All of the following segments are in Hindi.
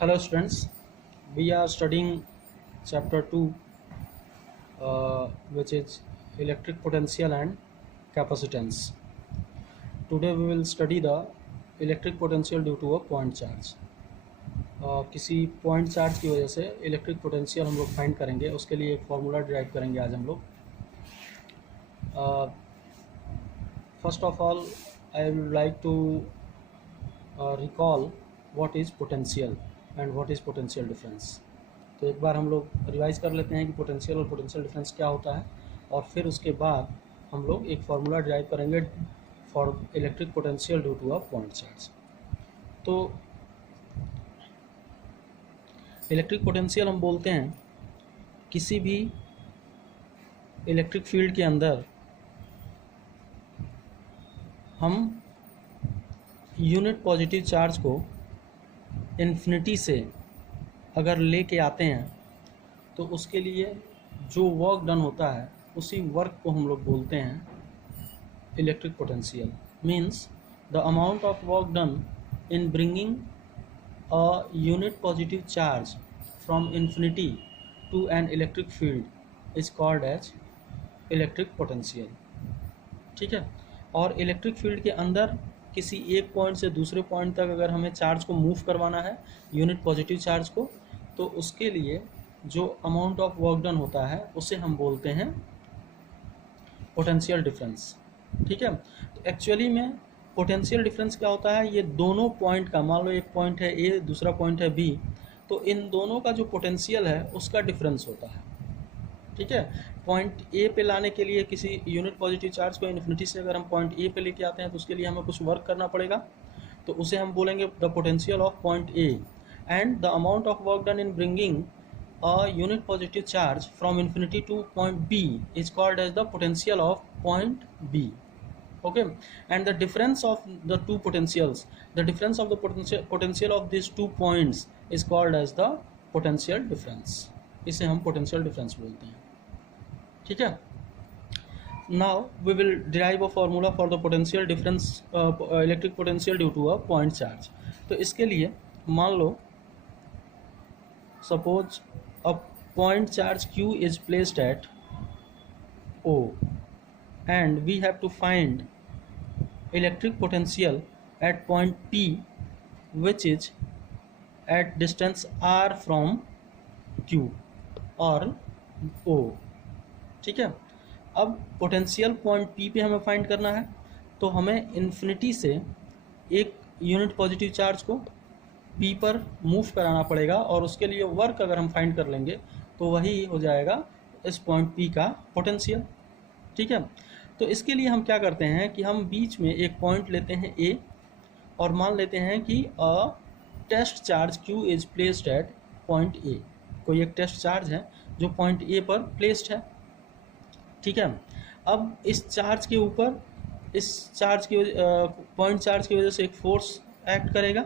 Hello students, we are studying chapter 2 which is electric potential and capacitance. Today we will study the electric potential due to a point charge. किसी पॉइंट चार्ज की वजह से इलेक्ट्रिक पोटेंशियल हम लोग फाइंड करेंगे, उसके लिए एक फार्मूला डिराइव करेंगे आज हम लोग. First of all I would like to recall what is potential and what is potential difference. तो एक बार हम लोग रिवाइज कर लेते हैं कि पोटेंशियल और पोटेंशियल डिफरेंस क्या होता है, और फिर उसके बाद हम लोग एक फार्मूला डिराइव करेंगे for electric potential due to a point charge. तो इलेक्ट्रिक पोटेंशियल हम बोलते हैं किसी भी इलेक्ट्रिक फील्ड के अंदर हम यूनिट पॉजिटिव चार्ज को इन्फिनिटी से अगर लेके आते हैं तो उसके लिए जो वर्क डन होता है उसी वर्क को हम लोग बोलते हैं electric potential. Means the amount of work done in bringing a unit positive charge from infinity to an electric field is called as electric potential. ठीक है. और इलेक्ट्रिक फील्ड के अंदर किसी एक पॉइंट से दूसरे पॉइंट तक अगर हमें चार्ज को मूव करवाना है, यूनिट पॉजिटिव चार्ज को, तो उसके लिए जो अमाउंट ऑफ वर्क डन होता है उसे हम बोलते हैं पोटेंशियल डिफरेंस. ठीक है. तो एक्चुअली में पोटेंशियल डिफरेंस क्या होता है, ये दोनों पॉइंट का, मान लो एक पॉइंट है ए, दूसरा पॉइंट है बी, तो इन दोनों का जो पोटेंशियल है उसका डिफरेंस होता है. ठीक है. पॉइंट ए पे लाने के लिए किसी यूनिट पॉजिटिव चार्ज को इन्फिनिटी से अगर हम पॉइंट ए पे लेके आते हैं तो उसके लिए हमें कुछ वर्क करना पड़ेगा, तो उसे हम बोलेंगे the potential of point A. And the amount of work done in bringing a unit positive charge from infinity to point B is called as the potential of point B. Okay, and the difference of the two potentials, the difference of the potential of these 2 points is called as the potential difference. इसे हम potential difference बोलते हैं. ठीक है. Now we will derive a formula for the potential difference, electric potential due to a point charge. तो इसके लिए मान लो suppose a point charge Q is placed at O and we have to find electric potential at point P which is at distance r from Q or O. ठीक है. अब पोटेंशियल पॉइंट P पे हमें फाइंड करना है, तो हमें इन्फिनिटी से एक यूनिट पॉजिटिव चार्ज को P पर मूव कराना पड़ेगा, और उसके लिए वर्क अगर हम फाइंड कर लेंगे तो वही हो जाएगा इस पॉइंट P का पोटेंशियल. ठीक है. तो इसके लिए हम क्या करते हैं कि हम बीच में एक पॉइंट लेते हैं A, और मान लेते हैं कि a test charge Q is placed at point A. कोई एक टेस्ट चार्ज है जो पॉइंट A पर प्लेस्ड है. ठीक है. अब इस चार्ज के ऊपर, इस चार्ज की पॉइंट चार्ज की वजह से एक फोर्स एक्ट करेगा.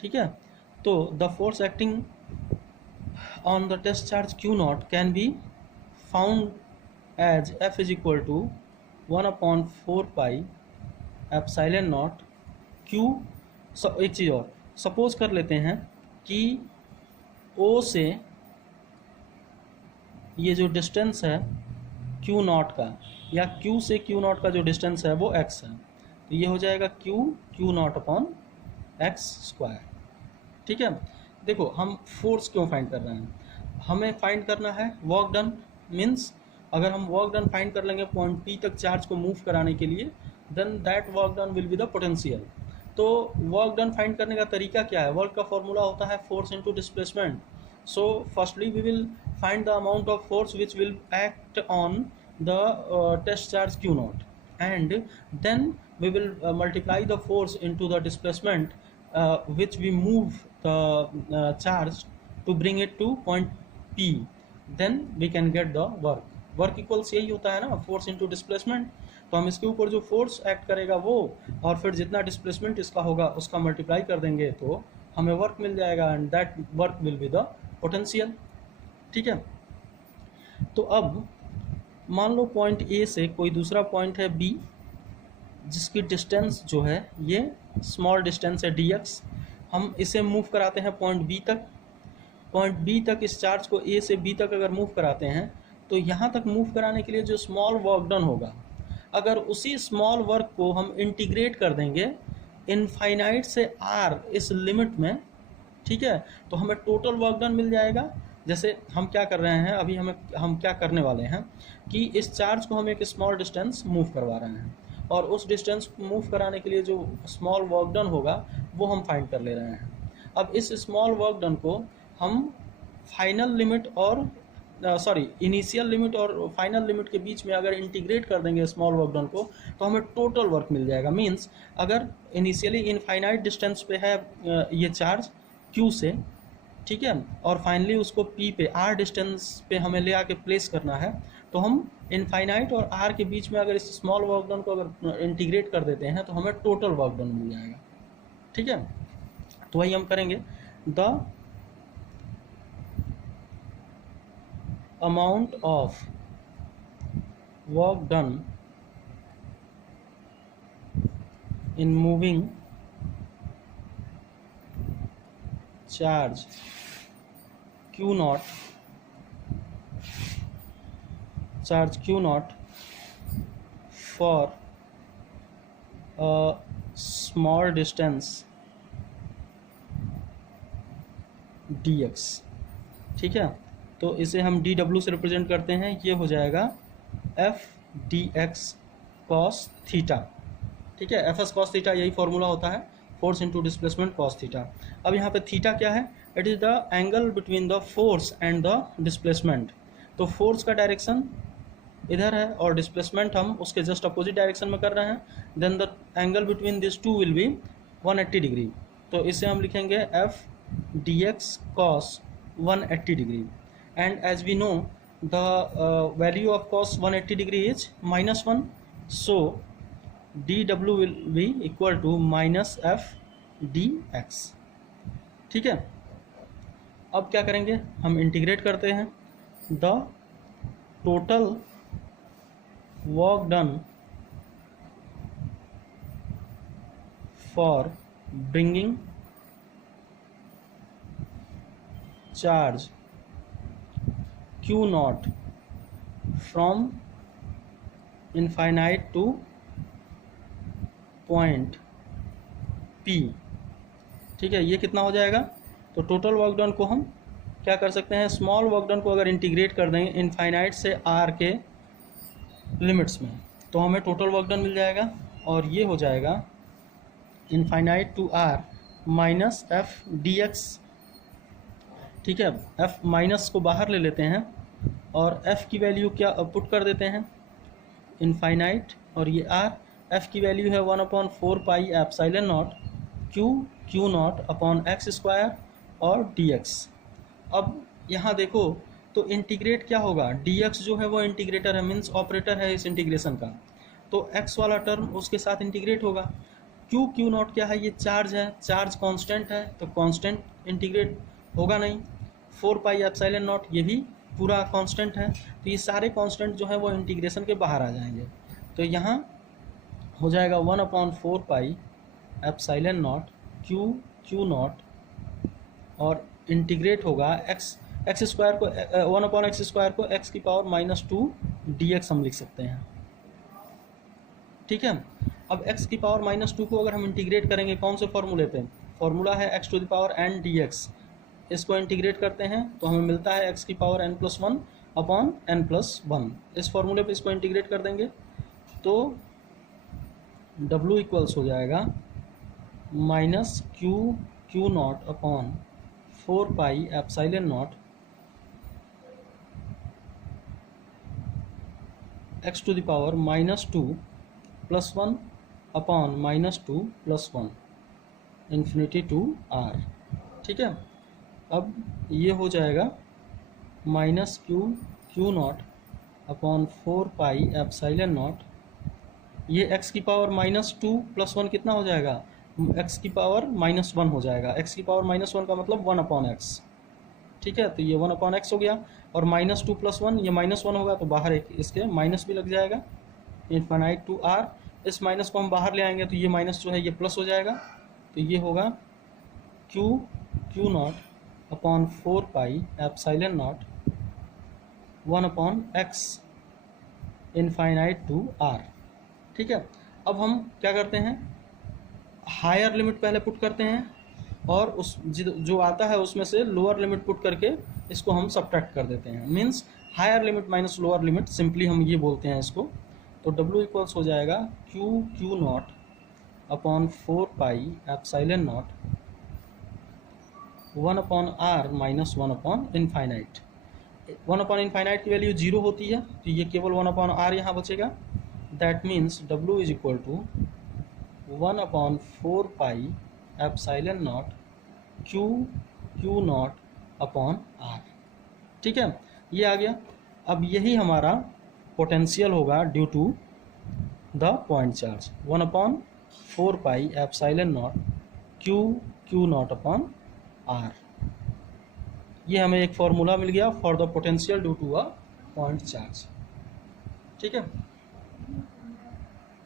ठीक है. तो the force acting on the test charge Q0 can be found as F is equal to 1/4 pi epsilon naught Q. एक चीज़ और सपोज कर लेते हैं कि O से ये जो डिस्टेंस है Q0 का, या Q से Q0 का जो डिस्टेंस है वो x है, तो ये हो जाएगा Q0/x². ठीक है. देखो, हम फोर्स क्यों फाइंड कर रहे हैं, हमें फाइंड करना है वर्क डन. मीन्स अगर हम वर्क डन फाइंड कर लेंगे पॉइंट P तक चार्ज को मूव कराने के लिए, then that work done will be the potential. तो वर्क डन फाइंड करने का तरीका क्या है, वर्क का फॉर्मूला होता है force into displacement. So firstly we will find the amount of force which will act on the test charge Q0, and then we will multiply the force into the displacement which we move the charge to bring it to point P. Then we can get the work. Work equals यही होता है ना, फोर्स इनटू डिस्प्लेसमेंट. तो हम इसके ऊपर जो फोर्स एक्ट करेगा वो, और फिर जितना डिस्प्लेसमेंट इसका होगा उसका मल्टीप्लाई कर देंगे तो हमें वर्क मिल जाएगा, and that work will be the potential. ठीक है. तो अब मान लो पॉइंट A से कोई दूसरा पॉइंट है B, जिसकी डिस्टेंस जो है ये स्मॉल डिस्टेंस है dx, हम इसे मूव कराते हैं पॉइंट बी तक। पॉइंट बी तक इस चार्ज को ए से बी तक अगर मूव कराते हैं तो यहाँ तक मूव कराने के लिए जो स्मॉल वर्क डन होगा, अगर उसी स्मॉल वर्क को हम इंटीग्रेट कर देंगे इनफाइनाइट से आर इस लिमिट में, ठीक है, तो हमें टोटल वर्क डन मिल जाएगा। जैसे हम क्या कर रहे हैं अभी, हम क्या करने वाले हैं कि इस चार्ज को हम एक स्मॉल डिस्टेंस मूव करवा रहे हैं, और उस डिस्टेंस मूव कराने के लिए जो स्मॉल वर्क डन होगा वो हम फाइंड कर ले रहे हैं। अब इस स्मॉल वर्क डन को हम फाइनल लिमिट और इनिशियल लिमिट और फाइनल लिमिट के बीच में अगर इंटीग्रेट कर देंगे स्मॉल वर्क डन को, तो हमें टोटल वर्क मिल जाएगा। मींस अगर इनिशियली इनफाइनाइट डिस्टेंस पे है ये चार्ज Q से, ठीक है, और फाइनली उसको P पे R डिस्टेंस पे हमें ले आके प्लेस करना है, तो हम इनफाइनाइट और R के बीच में अगर इस स्मॉल वर्क डन को अगर इंटीग्रेट कर देते हैं तो हमें टोटल वर्क डन मिल जाएगा। ठीक है, तो वही हम करेंगे। The amount of work done in moving charge Q naught for a small distance dx, ठीक है, तो इसे हम dw से रिप्रेजेंट करते हैं। ये हो जाएगा f dx cos थीटा, ठीक है, fs cos थीटा यही फॉर्मूला होता है, force into displacement cos theta. अब यहाँ पे थीटा क्या है, it is the angle between the force and the displacement. तो फोर्स का डायरेक्शन इधर है और डिस्प्लेसमेंट हम उसके जस्ट अपोजिट डायरेक्शन में कर रहे हैं, then the angle between this two will be 180 degree. तो इसे हम लिखेंगे f dx cos 180 degree. And as we know the value of cos 180 degree is -1, so dw will be equal to -f dx। ठीक है, अब क्या करेंगे, हम इंटीग्रेट करते हैं। The total work done for bringing charge Q naught from infinite to point P, ठीक है, ये कितना हो जाएगा। तो टोटल वर्क डन को हम क्या कर सकते हैं, स्मॉल वर्क डन को अगर इंटीग्रेट कर देंगे इनफाइनाइट से R के लिमिट्स में, तो हमें टोटल वर्क डन मिल जाएगा, और ये हो जाएगा infinite to R minus f d x. ठीक है, f माइनस को बाहर ले लेते हैं और f की वैल्यू क्या पुट कर देते हैं, इनफाइनाइट, और ये r, f की वैल्यू है 1/4 pi epsilon naught q naught upon x square और dx। अब यहाँ देखो तो इंटीग्रेट क्या होगा, dx जो है वो इंटीग्रेटर है, मीन्स ऑपरेटर है इस इंटीग्रेशन का, तो x वाला टर्म उसके साथ इंटीग्रेट होगा। q नॉट क्या है, ये चार्ज है, चार्ज कांस्टेंट है, तो कांस्टेंट इंटीग्रेट होगा नहीं। 4 पाई एप्सिलॉन नॉट ये भी पूरा कांस्टेंट है, तो ये सारे कांस्टेंट जो है वो इंटीग्रेशन के बाहर आ जाएंगे। तो यहाँ हो जाएगा 1/4 pi epsilon naught q not, और इंटीग्रेट होगा एक्स स्क्वायर को 1/x स्क्वायर को x की पावर -2 dx हम लिख सकते हैं। ठीक है, अब x की पावर -2 को अगर हम इंटीग्रेट करेंगे कौन से फॉर्मूले पे, फॉर्मूला है x to the power n dx, इसको इंटीग्रेट करते हैं तो हमें मिलता है x की पावर n+1 अपॉन n+1। इस फॉर्मूले पे इसको इंटीग्रेट कर देंगे तो w इक्वल्स हो जाएगा -q naught upon 4 pi epsilon naught x to the power -2 + 1 upon -2 + 1 infinity to r। ठीक है, अब ये हो जाएगा -q naught upon 4 pi epsilon naught, ये x की पावर -2 + 1 कितना हो जाएगा, x की पावर -1 हो जाएगा। x की पावर -1 का मतलब 1/x। ठीक है, तो ये 1/x हो गया, और -2 + 1 ये -1 होगा, तो बाहर एक इसके माइनस भी लग जाएगा, इनफाइनाइट टू r। इस माइनस को हम बाहर ले आएंगे तो ये माइनस जो है ये प्लस हो जाएगा, तो ये होगा q naught upon 4 pi epsilon naught 1 upon x infinite to r. ठीक है, अब हम क्या करते हैं, हायर लिमिट पहले पुट करते हैं और उस जो आता है उसमें से लोअर लिमिट पुट करके इसको हम सब्ट्रैक्ट कर देते हैं। Means higher limit minus lower limit, simply हम ये बोलते हैं इसको। तो W इक्वल्स हो जाएगा q naught upon 4 pi epsilon naught 1 upon r minus 1 upon infinite. 1 upon infinite की वैल्यू 0 होती है, तो ये केवल 1 अपॉन आर यहाँ बचेगा। That means W is equal to 1 upon 4 pi epsilon naught q naught upon r. ठीक है, ये आ गया। अब यही हमारा पोटेंशियल होगा due to the point charge, 1 upon 4 pi epsilon naught q naught upon r. ये हमें एक फॉर्मूला मिल गया for the potential due to a point charge. ठीक है।